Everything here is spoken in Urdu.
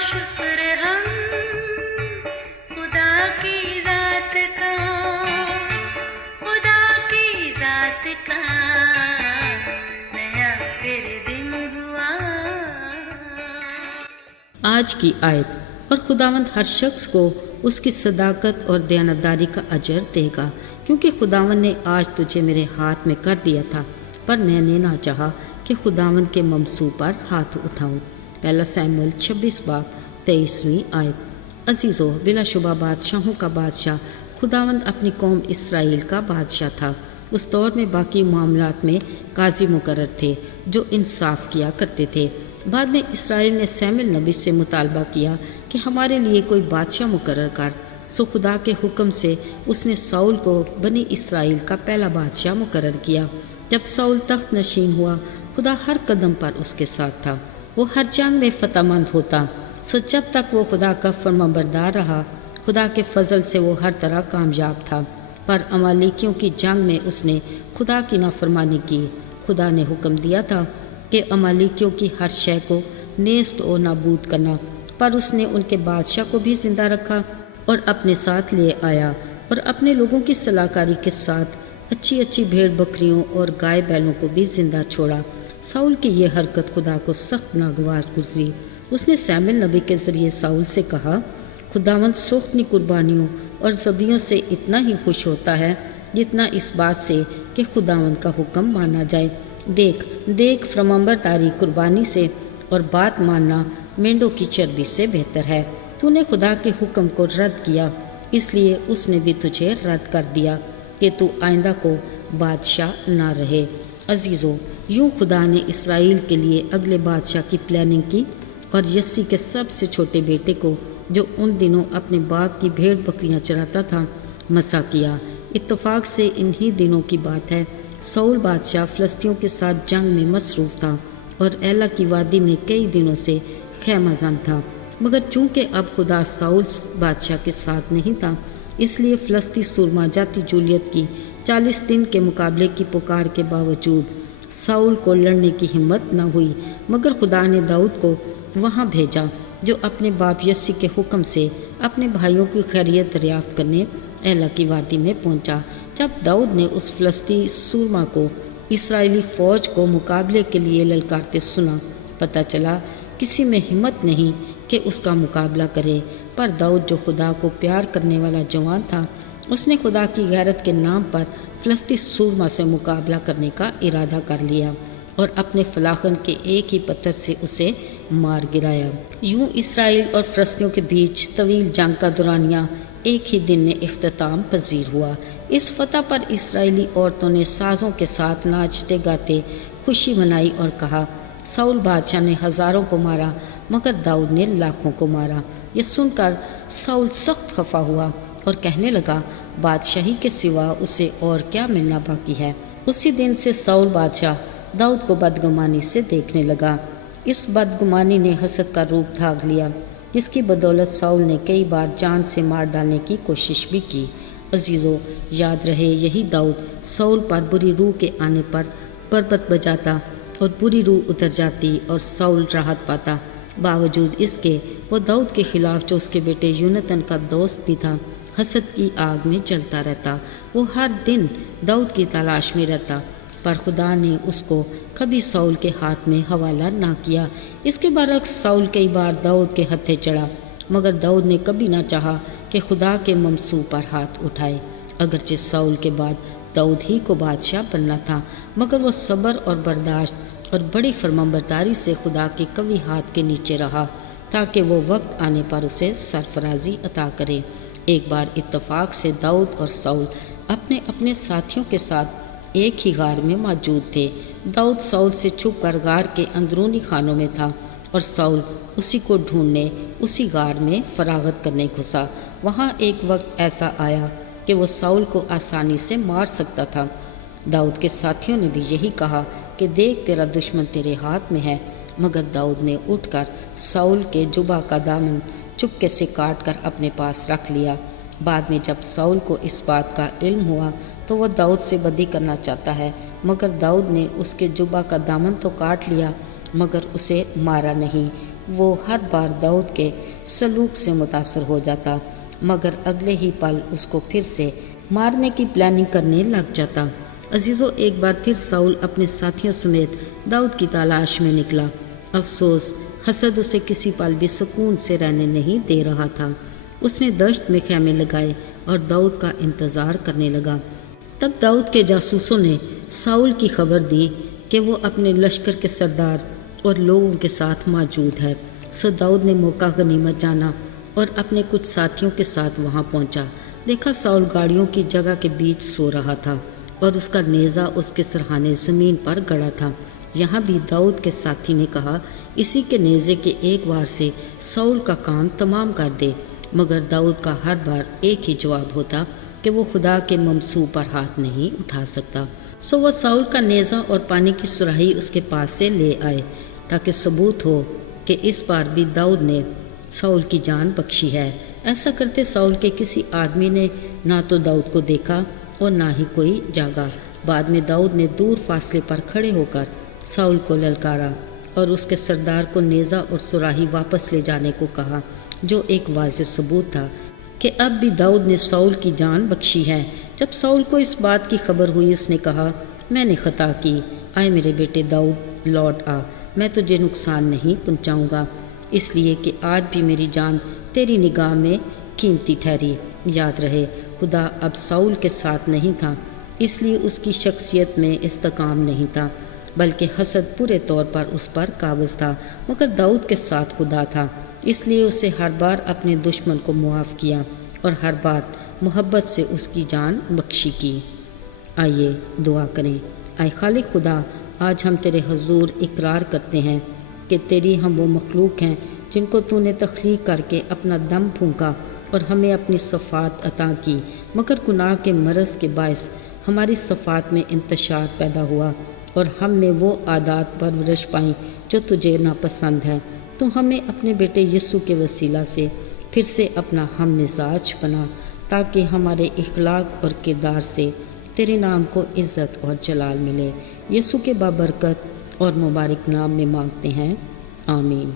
شکر ہم خدا کی ذات کا، خدا کی ذات کا نیا پھر دن ہوا۔ آج کی آیت، اور خداوند ہر شخص کو اس کی صداقت اور دیانتداری کا اجر دے گا، کیونکہ خداوند نے آج تجھے میرے ہاتھ میں کر دیا تھا، پر میں نے نہ چاہا کہ خداوند کے ممسوح پر ہاتھ اٹھاؤں۔ پہلا ساموئیل 26:23 آیت۔ عزیزو، بلا شبہ بادشاہوں کا بادشاہ خداوند اپنی قوم اسرائیل کا بادشاہ تھا۔ اس دور میں باقی معاملات میں قاضی مقرر تھے جو انصاف کیا کرتے تھے۔ بعد میں اسرائیل نے ساموئیل نبی سے مطالبہ کیا کہ ہمارے لیے کوئی بادشاہ مقرر کر، سو خدا کے حکم سے اس نے ساؤل کو بنی اسرائیل کا پہلا بادشاہ مقرر کیا۔ جب ساؤل تخت نشین ہوا، خدا ہر قدم پر اس کے ساتھ تھا، وہ ہر جنگ میں فتح مند ہوتا۔ سو جب تک وہ خدا کا فرمانبردار رہا، خدا کے فضل سے وہ ہر طرح کامیاب تھا۔ پر امالیکیوں کی جنگ میں اس نے خدا کی نافرمانی کی۔ خدا نے حکم دیا تھا کہ امالیکیوں کی ہر شے کو نیست و نابود کرنا، پر اس نے ان کے بادشاہ کو بھی زندہ رکھا اور اپنے ساتھ لے آیا، اور اپنے لوگوں کی صلاح کاری کے ساتھ اچھی اچھی بھیڑ بکریوں اور گائے بیلوں کو بھی زندہ چھوڑا۔ ساؤل کی یہ حرکت خدا کو سخت ناگوار گزری۔ اس نے ساموئیل نبی کے ذریعے ساؤل سے کہا، خداوند سوختنی قربانیوں اور ذبیحوں سے اتنا ہی خوش ہوتا ہے جتنا اس بات سے کہ خداوند کا حکم مانا جائے۔ دیکھ فرمانبرداری قربانی سے اور بات ماننا مینڈوں کی چربی سے بہتر ہے۔ تو نے خدا کے حکم کو رد کیا، اس لیے اس نے بھی تجھے رد کر دیا کہ تو آئندہ کو بادشاہ نہ رہے۔ عزیزو، یوں خدا نے اسرائیل کے لیے اگلے بادشاہ کی پلاننگ کی، اور یسی کے سب سے چھوٹے بیٹے کو، جو ان دنوں اپنے باپ کی بھیڑ بکریاں چراتا تھا، مسا کیا۔ اتفاق سے انہی دنوں کی بات ہے، ساؤل بادشاہ فلسطینیوں کے ساتھ جنگ میں مصروف تھا اور ایلا کی وادی میں کئی دنوں سے خیمہ زن تھا، مگر چونکہ اب خدا ساؤل بادشاہ کے ساتھ نہیں تھا، اس لیے فلسطی سورما جاتی جولیت کی 40 دن کے مقابلے کی پکار کے باوجود ساؤل کو لڑنے کی ہمت نہ ہوئی، مگر خدا نے داؤد کو وہاں بھیجا، جو اپنے باپ یسی کے حکم سے اپنے بھائیوں کی خیریت دریافت کرنے ایلا کی وادی میں پہنچا۔ جب داؤد نے اس فلسطی سورما کو اسرائیلی فوج کو مقابلے کے لیے للکارتے سنا، پتہ چلا کسی میں ہمت نہیں کہ اس کا مقابلہ کرے، پر داؤد جو خدا کو پیار کرنے والا جوان تھا، اس نے خدا کی غیرت کے نام پر فلسطی سورما سے مقابلہ کرنے کا ارادہ کر لیا اور اپنے فلاخن کے ایک ہی پتھر سے اسے مار گرایا۔ یوں اسرائیل اور فلسطینیوں کے بیچ طویل جنگ کا دورانیہ ایک ہی دن میں اختتام پذیر ہوا۔ اس فتح پر اسرائیلی عورتوں نے سازوں کے ساتھ ناچتے گاتے خوشی منائی اور کہا، ساؤل بادشاہ نے ہزاروں کو مارا مگر داؤد نے لاکھوں کو مارا۔ یہ سن کر ساؤل سخت خفا ہوا اور کہنے لگا، بادشاہی کے سوا اسے اور کیا ملنا باقی ہے۔ اسی دن سے ساؤل بادشاہ داؤد کو بدگمانی سے دیکھنے لگا۔ اس بدگمانی نے حسد کا روپ دھار لیا، جس کی بدولت ساؤل نے کئی بار جان سے مار ڈالنے کی کوشش بھی کی۔ عزیزو، یاد رہے یہی داؤد ساؤل پر بری روح کے آنے پر بربت بجاتا اور بری روح اتر جاتی اور ساؤل راحت پاتا۔ باوجود اس کے وہ داؤد کے خلاف جو اس کے بیٹے یونتن کا دوست بھی تھا، حسد کی آگ میں جلتا رہتا۔ وہ ہر دن داؤد کی تلاش میں رہتا، پر خدا نے اس کو کبھی ساؤل کے ہاتھ میں حوالہ نہ کیا۔ اس کے برعکس ساؤل کئی بار داؤد کے ہتھے چڑھا، مگر داؤد نے کبھی نہ چاہا کہ خدا کے ممسوح پر ہاتھ اٹھائے۔ اگرچہ ساؤل کے بعد داؤد ہی کو بادشاہ بننا تھا، مگر وہ صبر اور برداشت اور بڑی فرمانبرداری سے خدا کے قوی ہاتھ کے نیچے رہا، تاکہ وہ وقت آنے پر اسے سرفرازی عطا کرے۔ ایک بار اتفاق سے داؤد اور ساؤل اپنے اپنے ساتھیوں کے ساتھ ایک ہی غار میں موجود تھے۔ داؤد ساؤل سے چھپ کر غار کے اندرونی خانوں میں تھا، اور ساؤل اسی کو ڈھونڈنے اسی غار میں فراغت کرنے گھسا۔ وہاں ایک وقت ایسا آیا کہ وہ ساؤل کو آسانی سے مار سکتا تھا۔ داؤد کے ساتھیوں نے بھی یہی کہا کہ دیکھ تیرا دشمن تیرے ہاتھ میں ہے، مگر داؤد نے اٹھ کر ساؤل کے جبہ کا دامن چپکے سے کاٹ کر اپنے پاس رکھ لیا۔ بعد میں جب ساؤل کو اس بات کا علم ہوا تو وہ داؤد سے بدی کرنا چاہتا ہے، مگر داؤد نے اس کے جبہ کا دامن تو کاٹ لیا مگر اسے مارا نہیں۔ وہ ہر بار داؤد کے سلوک سے متاثر ہو جاتا، مگر اگلے ہی پل اس کو پھر سے مارنے کی پلاننگ کرنے لگ جاتا۔ عزیزو، ایک بار پھر ساؤل اپنے ساتھیوں سمیت داؤد کی تلاش میں نکلا۔ افسوس، حسد اسے کسی پل بھی سکون سے رہنے نہیں دے رہا تھا۔ اس نے دشت میں خیمے لگائے اور داؤد کا انتظار کرنے لگا۔ تب داؤد کے جاسوسوں نے ساؤل کی خبر دی کہ وہ اپنے لشکر کے سردار اور لوگوں کے ساتھ موجود ہے۔ سو داؤد نے موقع غنیمت جانا اور اپنے کچھ ساتھیوں کے ساتھ وہاں پہنچا۔ دیکھا ساؤل گاڑیوں کی جگہ کے بیچ سو رہا تھا اور اس کا نیزہ اس کے سرہانے زمین پر گڑا تھا۔ یہاں بھی داؤد کے ساتھی نے کہا، اسی کے نیزے کے ایک وار سے ساؤل کا کام تمام کر دے، مگر داؤد کا ہر بار ایک ہی جواب ہوتا کہ وہ خدا کے ممسوح پر ہاتھ نہیں اٹھا سکتا۔ سو وہ ساؤل کا نیزہ اور پانی کی سراہی اس کے پاس سے لے آئے تاکہ ثبوت ہو کہ اس بار بھی داؤد نے ساؤل کی جان بخشی ہے۔ ایسا کرتے ساؤل کے کسی آدمی نے نہ تو داؤد کو دیکھا اور نہ ہی کوئی جاگا۔ بعد میں داؤد نے دور فاصلے پر کھڑے ہو کر ساؤل کو للکارا اور اس کے سردار کو نیزہ اور سراہی واپس لے جانے کو کہا، جو ایک واضح ثبوت تھا کہ اب بھی داؤد نے ساؤل کی جان بخشی ہے۔ جب ساؤل کو اس بات کی خبر ہوئی، اس نے کہا، میں نے خطا کی، آئے میرے بیٹے داؤد لوٹ آ، میں تجھے نقصان نہیں پہنچاؤں گا، اس لیے کہ آج بھی میری جان تیری نگاہ میں قیمتی ٹھہری۔ یاد رہے، خدا اب ساؤل کے ساتھ نہیں تھا، اس لیے اس کی شخصیت میں استحکام نہیں تھا، بلکہ حسد پورے طور پر اس پر قابض تھا، مگر داؤد کے ساتھ خدا تھا، اس لیے اسے ہر بار اپنے دشمن کو معاف کیا اور ہر بات محبت سے اس کی جان بخشی کی۔ آئیے دعا کریں۔ اے خالق خدا، آج ہم تیرے حضور اقرار کرتے ہیں کہ تیری ہم وہ مخلوق ہیں جن کو تو نے تخلیق کر کے اپنا دم پھونکا اور ہمیں اپنی صفات عطا کی، مگر گناہ کے مرض کے باعث ہماری صفات میں انتشار پیدا ہوا اور ہم میں وہ عادات پرورش پائیں جو تجھے ناپسند ہے۔ تو ہمیں اپنے بیٹے یسوع کے وسیلہ سے پھر سے اپنا ہم مزاج بنا، تاکہ ہمارے اخلاق اور کردار سے تیرے نام کو عزت اور جلال ملے۔ یسوع کے بابرکت اور مبارک نام میں مانگتے ہیں، آمین۔